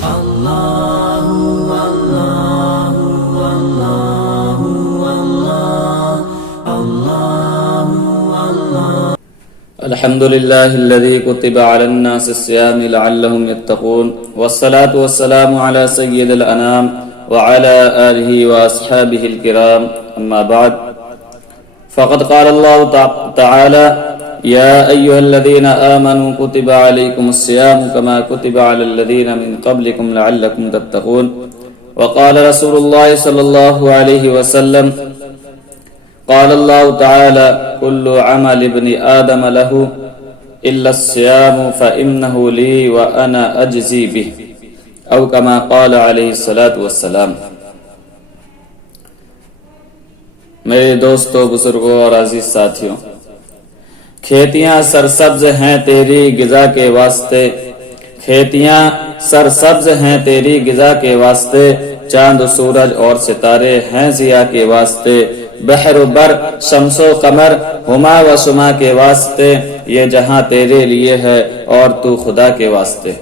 الحمد لله الذي كتب على الناس الصيام لعلهم يتقون والصلاة والسلام على سيد الأنام وعلى آله وأصحابه الكرام أما بعد فقد قال الله تعالى يا أيها الذين آمنوا كتب عليكم الصيام كما كتب على الذين من قبلكم لعلكم تتقون وقال رسول الله صلى الله عليه وسلم قال الله تعالى كل عمل ابن آدم له إلا الصيام فإنه لي وأنا أجزي به أو كما قال عليه الصلاة والسلام۔ میرے دوستو، بزرگوں اور عزیز ساتھیوں، کھیتیاں سرسبز ہیں تیری غذا کے واسطے، کھیتیاں سرسبز ہیں تیری غذا کے واسطے، چاند و سورج اور ستارے ہیں ضیاء کے واسطے، بحر و بر شمس و قمر ہما و شما کے واسطے، یہ جہاں تیرے لیے ہے اور تو خدا کے واسطے۔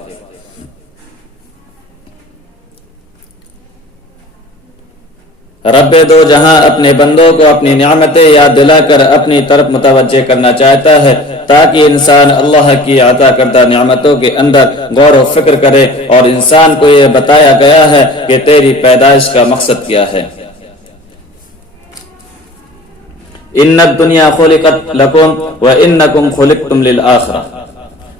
رب دو جہاں اپنے بندوں کو اپنی نعمتیں یاد دلا کر اپنی طرف متوجہ کرنا چاہتا ہے تاکہ انسان اللہ کی عطا کردہ نعمتوں کے اندر غور و فکر کرے، اور انسان کو یہ بتایا گیا ہے کہ تیری پیدائش کا مقصد کیا ہے۔ ان الدنیا خلقت لکم وانکم خلقتم للآخرہ،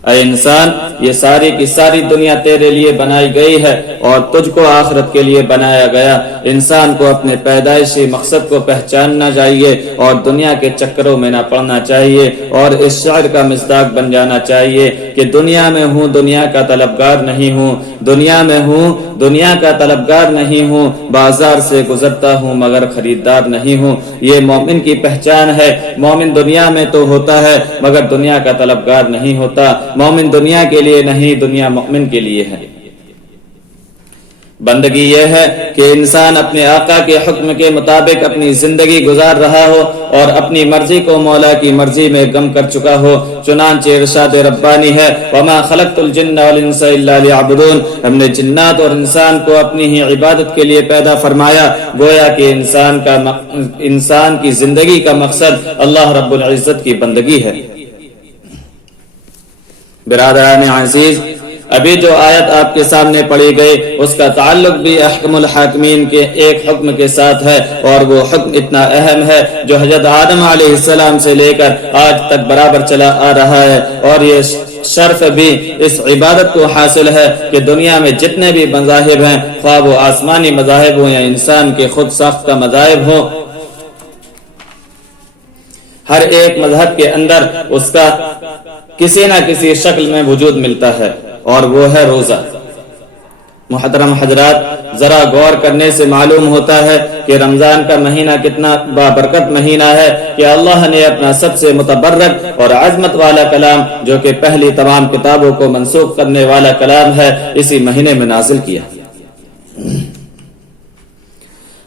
اے انسان، یہ ساری کی ساری دنیا تیرے لیے بنائی گئی ہے اور تجھ کو آخرت کے لیے بنایا گیا۔ انسان کو اپنے پیدائشی مقصد کو پہچاننا چاہیے اور دنیا کے چکروں میں نہ پڑنا چاہیے، اور اس شعر کا مصداق بن جانا چاہیے کہ دنیا میں ہوں دنیا کا طلبگار نہیں ہوں، دنیا میں ہوں دنیا کا طلبگار نہیں ہوں، بازار سے گزرتا ہوں مگر خریدار نہیں ہوں۔ یہ مومن کی پہچان ہے۔ مومن دنیا میں تو ہوتا ہے مگر دنیا کا طلبگار نہیں ہوتا۔ مومن دنیا کے لیے نہیں، دنیا مومن کے لیے ہے۔ بندگی یہ ہے کہ انسان اپنے آقا کے حکم کے مطابق اپنی زندگی گزار رہا ہو اور اپنی مرضی کو مولا کی مرضی میں گم کر چکا ہو۔ چنانچہ ارشاد ربانی ہے وما خلقت الجن والانس الا ليعبدون، ہم نے جنات اور انسان کو اپنی ہی عبادت کے لیے پیدا فرمایا۔ گویا کہ انسان کی زندگی کا مقصد اللہ رب العزت کی بندگی ہے۔ برادران عزیز، ابھی جو آیت آپ کے سامنے پڑھی گئی اس کا تعلق بھی احکم الحاکمین کے ایک حکم کے ساتھ ہے، اور وہ حکم اتنا اہم ہے جو حضرت آدم علیہ السلام سے لے کر آج تک برابر چلا آ رہا ہے، اور یہ شرف بھی اس عبادت کو حاصل ہے کہ دنیا میں جتنے بھی مذاہب ہیں، خواہ وہ آسمانی مذاہب ہوں یا انسان کے خود ساختہ مذاہب ہوں، ہر ایک مذہب کے اندر اس کا کسی نہ کسی شکل میں وجود ملتا ہے، اور وہ ہے روزہ۔ محترم حضرات، ذرا غور کرنے سے معلوم ہوتا ہے کہ رمضان کا مہینہ کتنا بابرکت مہینہ ہے کہ اللہ نے اپنا سب سے متبرک اور عظمت والا کلام، جو کہ پہلی تمام کتابوں کو منسوخ کرنے والا کلام ہے، اسی مہینے میں نازل کیا۔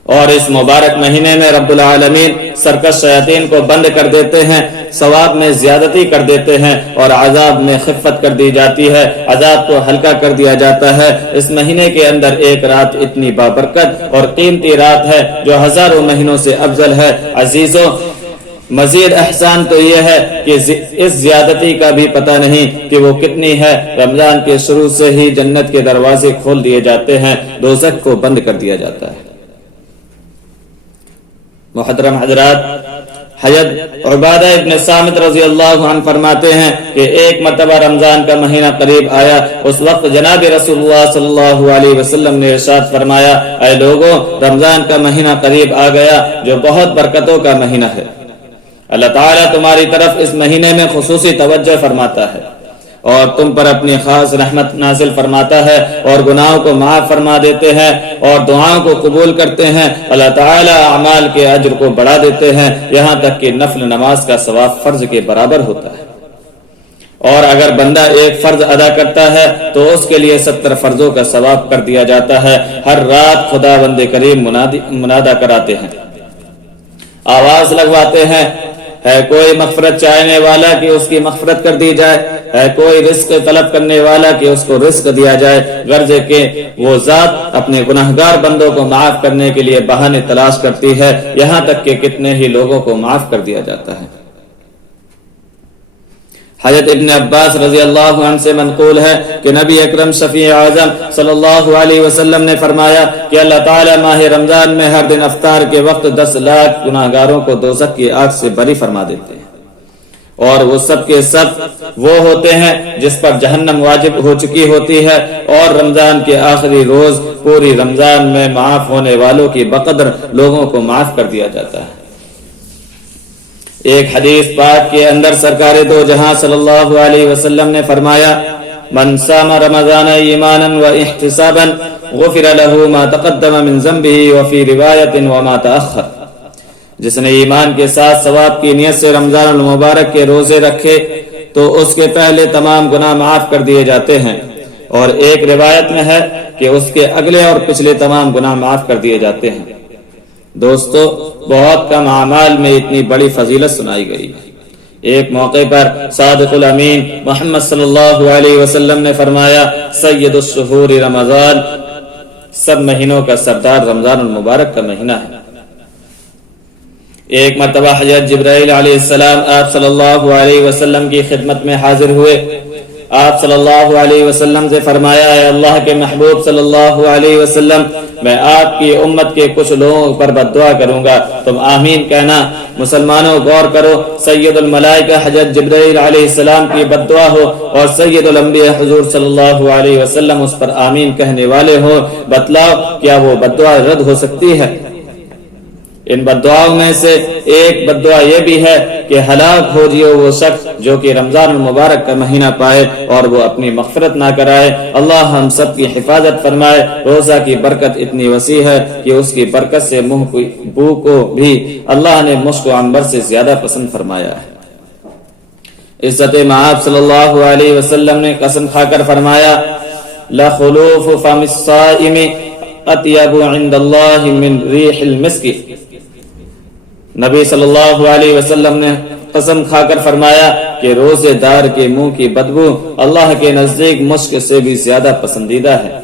اور اس مبارک مہینے میں رب العالمین سرکش شیاطین کو بند کر دیتے ہیں، ثواب میں زیادتی کر دیتے ہیں، اور عذاب میں خفت کر دی جاتی ہے، عذاب کو ہلکا کر دیا جاتا ہے۔ اس مہینے کے اندر ایک رات اتنی بابرکت اور قیمتی رات ہے جو ہزاروں مہینوں سے افضل ہے۔ عزیزوں، مزید احسان تو یہ ہے کہ اس زیادتی کا بھی پتہ نہیں کہ وہ کتنی ہے۔ رمضان کے شروع سے ہی جنت کے دروازے کھول دیے جاتے ہیں، دوزخ کو بند کر دیا جاتا ہے۔ محترم حضرات، حضرت عبادہ ابن صامت رضی اللہ عنہ فرماتے ہیں کہ ایک مرتبہ رمضان کا مہینہ قریب آیا، اس وقت جناب رسول اللہ صلی اللہ علیہ وسلم نے ارشاد فرمایا، اے لوگوں، رمضان کا مہینہ قریب آ گیا جو بہت برکتوں کا مہینہ ہے۔ اللہ تعالیٰ تمہاری طرف اس مہینے میں خصوصی توجہ فرماتا ہے اور تم پر اپنی خاص رحمت نازل فرماتا ہے، اور گناہوں کو معاف فرما دیتے ہیں اور دعاؤں کو قبول کرتے ہیں۔ اللہ تعالیٰ اعمال کے اجر کو بڑھا دیتے ہیں، یہاں تک کہ نفل نماز کا ثواب فرض کے برابر ہوتا ہے، اور اگر بندہ ایک فرض ادا کرتا ہے تو اس کے لیے 70 فرضوں کا ثواب کر دیا جاتا ہے۔ ہر رات خدا بند کریم منادہ کراتے ہیں، آواز لگواتے ہیں، ہے کوئی مغفرت چاہنے والا کہ اس کی مغفرت کر دی جائے، ہے کوئی رزق طلب کرنے والا کہ اس کو رزق دیا جائے، غرض کہ وہ ذات اپنے گناہگار بندوں کو معاف کرنے کے لیے بہانے تلاش کرتی ہے، یہاں تک کہ کتنے ہی لوگوں کو معاف کر دیا جاتا ہے۔ حضرت ابن عباس رضی اللہ عنہ سے منقول ہے کہ نبی اکرم شفیع اعظم صلی اللہ علیہ وسلم نے فرمایا کہ اللہ تعالی ماہ رمضان میں ہر دن افطار کے وقت 10 لاکھ گناہگاروں کو دوزخ کی آگ سے بری فرما دیتے ہیں، اور وہ سب کے سب وہ ہوتے ہیں جس پر جہنم واجب ہو چکی ہوتی ہے، اور رمضان کے آخری روز پوری رمضان میں معاف ہونے والوں کی بقدر لوگوں کو معاف کر دیا جاتا ہے۔ ایک حدیث پاک کے اندر سرکار دو جہاں صلی اللہ علیہ وسلم نے فرمایا من صام رمضان ایمانا و احتسابا غفر له ما تقدم من ذنبه وفي روایت وما تأخر، جس نے ایمان کے ساتھ ثواب کی نیت سے رمضان المبارک کے روزے رکھے تو اس کے پہلے تمام گناہ معاف کر دیے جاتے ہیں، اور ایک روایت میں ہے کہ اس کے اگلے اور پچھلے تمام گناہ معاف کر دیے جاتے ہیں۔ دوستو، بہت کم اعمال میں اتنی بڑی فضیلت سنائی گئی ہے۔ ایک موقع پر صادق الامین محمد صلی اللہ علیہ وسلم نے فرمایا سید الشہور رمضان، سب مہینوں کا سردار رمضان المبارک کا مہینہ ہے۔ ایک مرتبہ حضرت جبرائیل علیہ السلام آپ صلی اللہ علیہ وسلم کی خدمت میں حاضر ہوئے۔ آپ صلی اللہ علیہ وسلم سے فرمایا اے اللہ کے محبوب صلی اللہ علیہ وسلم، میں آپ کی امت کے کچھ لوگوں پر بد دعا کروں گا، تم آمین کہنا۔ مسلمانوں غور کرو، سید الملائکہ حضرت جبرائیل علیہ السلام کی بد دعا ہو اور سید الانبیاء حضور صلی اللہ علیہ وسلم اس پر آمین کہنے والے ہو، بتلاؤ کیا وہ بد دعا رد ہو سکتی ہے؟ ان بد دعاؤں میں سے ایک بد دعا یہ بھی ہے کہ ہلاک ہو جائے وہ شخص جو کہ رمضان المبارک کا مہینہ پائے اور وہ اپنی مغفرت نہ کرائے۔ اللہ ہم سب کی حفاظت فرمائے۔ روزہ کی برکت اتنی وسیع ہے کہ اس کی برکت سے منہ کی بو کو بھی اللہ نے مشک و عنبر سے زیادہ پسند فرمایا ہے۔ عزت مآب صلی اللہ علیہ وسلم نے قسم کھا کر فرمایا لخلوف فم الصائم اطیب عند اللہ من ریح المسک۔ نبی صلی اللہ علیہ وسلم نے قسم کھا کر فرمایا کہ روزے دار کے منہ کی بدبو اللہ کے نزدیک مشک سے بھی زیادہ پسندیدہ ہے۔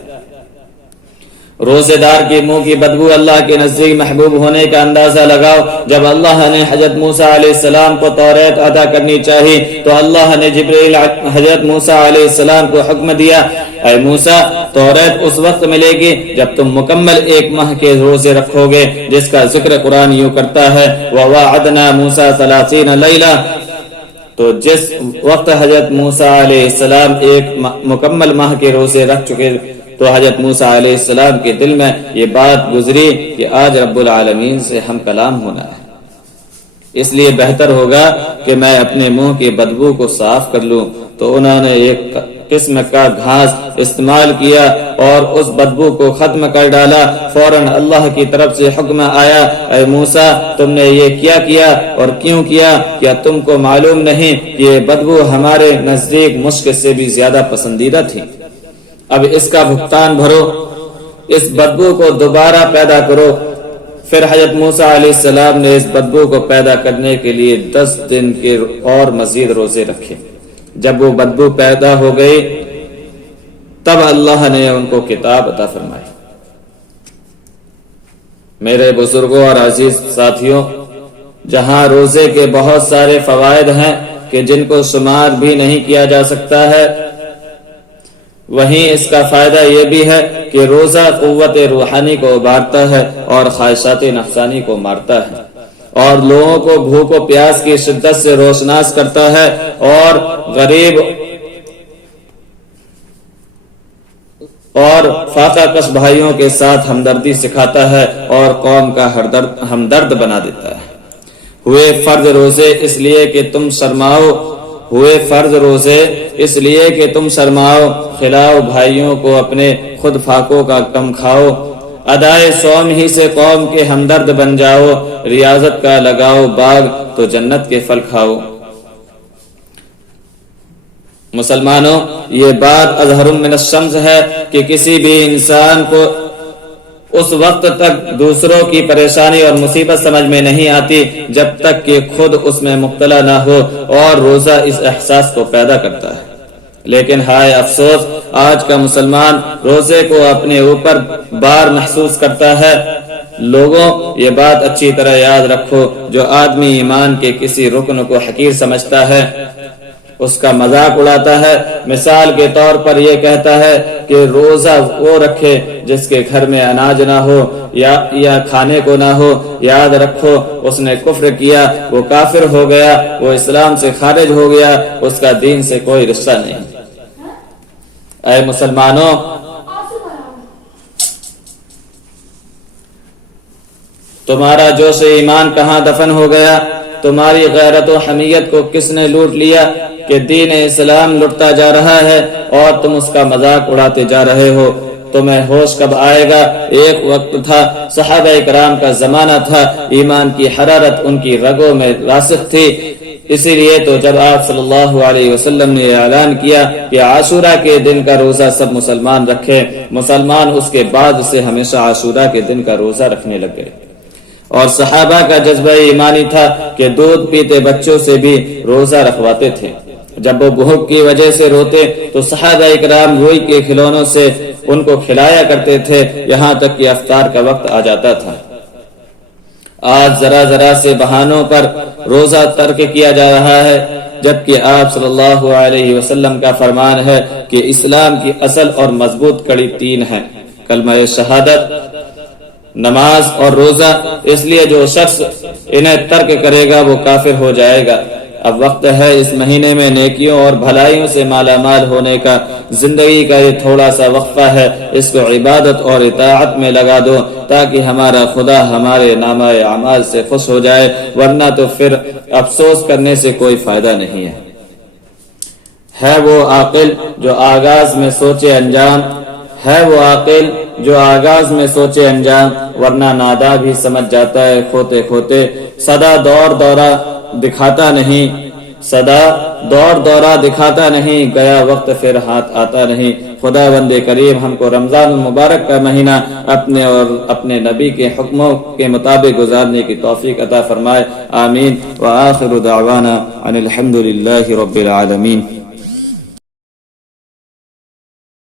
روزے دار کے منہ کی بدبو اللہ کے نزدیک محبوب ہونے کا اندازہ لگاؤ۔ جب اللہ نے حضرت موسیٰ علیہ السلام کو توریت عطا کرنی چاہی تو اللہ نے جبرائیل حضرت موسیٰ علیہ السلام کو حکم دیا اے موسیٰ، توریت اس وقت ملے گی جب تم مکمل 1 ماہ کے روزے رکھو گے، جس کا ذکر قرآن یوں کرتا ہے وَوَعَدْنَا مُوسَىٰ 30 لَيْلَةً۔ تو جس وقت حضرت موسیٰ علیہ السلام 1 مکمل ماہ کے روزے رکھ چکے تو حضرت موسیٰ علیہ السلام کے دل میں یہ بات گزری کہ آج رب العالمین سے ہم کلام ہونا ہے، اس لیے بہتر ہوگا کہ میں اپنے منہ کی بدبو کو صاف کر لوں۔ تو انہوں نے ایک قسم کا گھاس استعمال کیا اور اس بدبو کو ختم کر ڈالا۔ فوراً اللہ کی طرف سے حکم آیا اے موسیٰ، تم نے یہ کیا اور کیوں کیا؟ کیا تم کو معلوم نہیں کہ یہ بدبو ہمارے نزدیک مشک سے بھی زیادہ پسندیدہ تھی؟ اب اس کا بھگتان بھرو، اس بدبو کو دوبارہ پیدا کرو۔ پھر حضرت موسیٰ علیہ السلام نے اس بدبو کو پیدا کرنے کے لیے 10 دن کے اور مزید روزے رکھے۔ جب وہ بدبو پیدا ہو گئی تب اللہ نے ان کو کتاب عطا فرمائی۔ میرے بزرگوں اور عزیز ساتھیوں، جہاں روزے کے بہت سارے فوائد ہیں کہ جن کو شمار بھی نہیں کیا جا سکتا ہے، وہیں اس کا فائدہ یہ بھی ہے کہ روزہ قوت روحانی کو ابھارتا ہے اور خواہشات نفسانی کو مارتا ہے، اور لوگوں کو بھوک و پیاس کی شدت سے روشناس کرتا ہے، اور غریب اور فاقہ کش بھائیوں کے ساتھ ہمدردی سکھاتا ہے اور قوم کا ہمدرد بنا دیتا ہے۔ ہوئے فرض روزے اس لیے کہ تم شرماؤ، کھلاؤ بھائیوں کو اپنے، خود فاقوں کا کم کھاؤ، ادائے صوم ہی سے قوم کے ہمدرد بن جاؤ، ریاضت کا لگاؤ باغ تو جنت کے پھل کھاؤ۔ مسلمانوں، یہ بات اظہر من الشمس ہے کہ کسی بھی انسان کو اس وقت تک دوسروں کی پریشانی اور مصیبت سمجھ میں نہیں آتی جب تک کہ خود اس میں مبتلا نہ ہو، اور روزہ اس احساس کو پیدا کرتا ہے۔ لیکن ہائے افسوس، آج کا مسلمان روزے کو اپنے اوپر بار محسوس کرتا ہے۔ لوگوں، یہ بات اچھی طرح یاد رکھو، جو آدمی ایمان کے کسی رکن کو حقیر سمجھتا ہے، اس کا مذاق اڑاتا ہے، مثال کے طور پر یہ کہتا ہے کہ روزہ وہ رکھے جس کے گھر میں اناج نہ ہو یا کھانے کو نہ ہو، یاد رکھو اس نے کفر کیا، وہ کافر ہو گیا، وہ اسلام سے خارج ہو گیا، اس کا دین سے کوئی رشتہ نہیں۔ اے مسلمانوں، تمہارا جوش ایمان کہاں دفن ہو گیا؟ تمہاری غیرت و حمیت کو کس نے لوٹ لیا کہ دین اسلام لٹتا جا رہا ہے اور تم اس کا مذاق اڑاتے جا رہے ہو؟ تمہیں ہوش کب آئے گا؟ ایک وقت تھا، صحابہ کرام کا زمانہ تھا، ایمان کی حرارت ان کی رگوں میں راسخ تھی۔ اسی لیے تو جب آپ صلی اللہ علیہ وسلم نے اعلان کیا کہ عاشورہ کے دن کا روزہ سب مسلمان رکھے، مسلمان اس کے بعد سے ہمیشہ عاشورہ کے دن کا روزہ رکھنے لگ گئے۔ اور صحابہ کا جذبہ ایمانی تھا کہ دودھ پیتے بچوں سے بھی روزہ رکھواتے تھے۔ جب وہ بھوک کی وجہ سے روتے تو صحابہ اکرام روئی کے کھلونوں سے ان کو کھلایا کرتے تھے، یہاں تک کہ افطار کا وقت آ جاتا تھا۔ آج ذرا ذرا سے بہانوں پر روزہ ترک کیا جا رہا ہے، جبکہ آپ صلی اللہ علیہ وسلم کا فرمان ہے کہ اسلام کی اصل اور مضبوط کڑی تین ہیں: کلمہ شہادت، نماز اور روزہ۔ اس لیے جو شخص انہیں ترک کرے گا وہ کافر ہو جائے گا۔ اب وقت ہے اس مہینے میں نیکیوں اور بھلائیوں سے مالا مال ہونے کا۔ زندگی کا یہ تھوڑا سا وقفہ ہے، اس کو عبادت اور اطاعت میں لگا دو تاکہ ہمارا خدا ہمارے نامہ اعمال سے خوش ہو جائے، ورنہ تو پھر افسوس کرنے سے کوئی فائدہ نہیں ہے وہ عاقل جو آغاز میں سوچے انجام، ہے وہ عاقل جو آغاز میں سوچے انجام، ورنہ نادا بھی سمجھ جاتا ہے کھوتے کھوتے۔ صدا دور دورہ دکھاتا نہیں، گیا وقت پھر ہاتھ آتا نہیں۔ خدا بند کریم ہم کو رمضان المبارک کا مہینہ اپنے اور اپنے نبی کے حکموں کے مطابق گزارنے کی توفیق عطا فرمائے، آمین۔ وآخر دعوانا ان الحمد للہ رب العالمین۔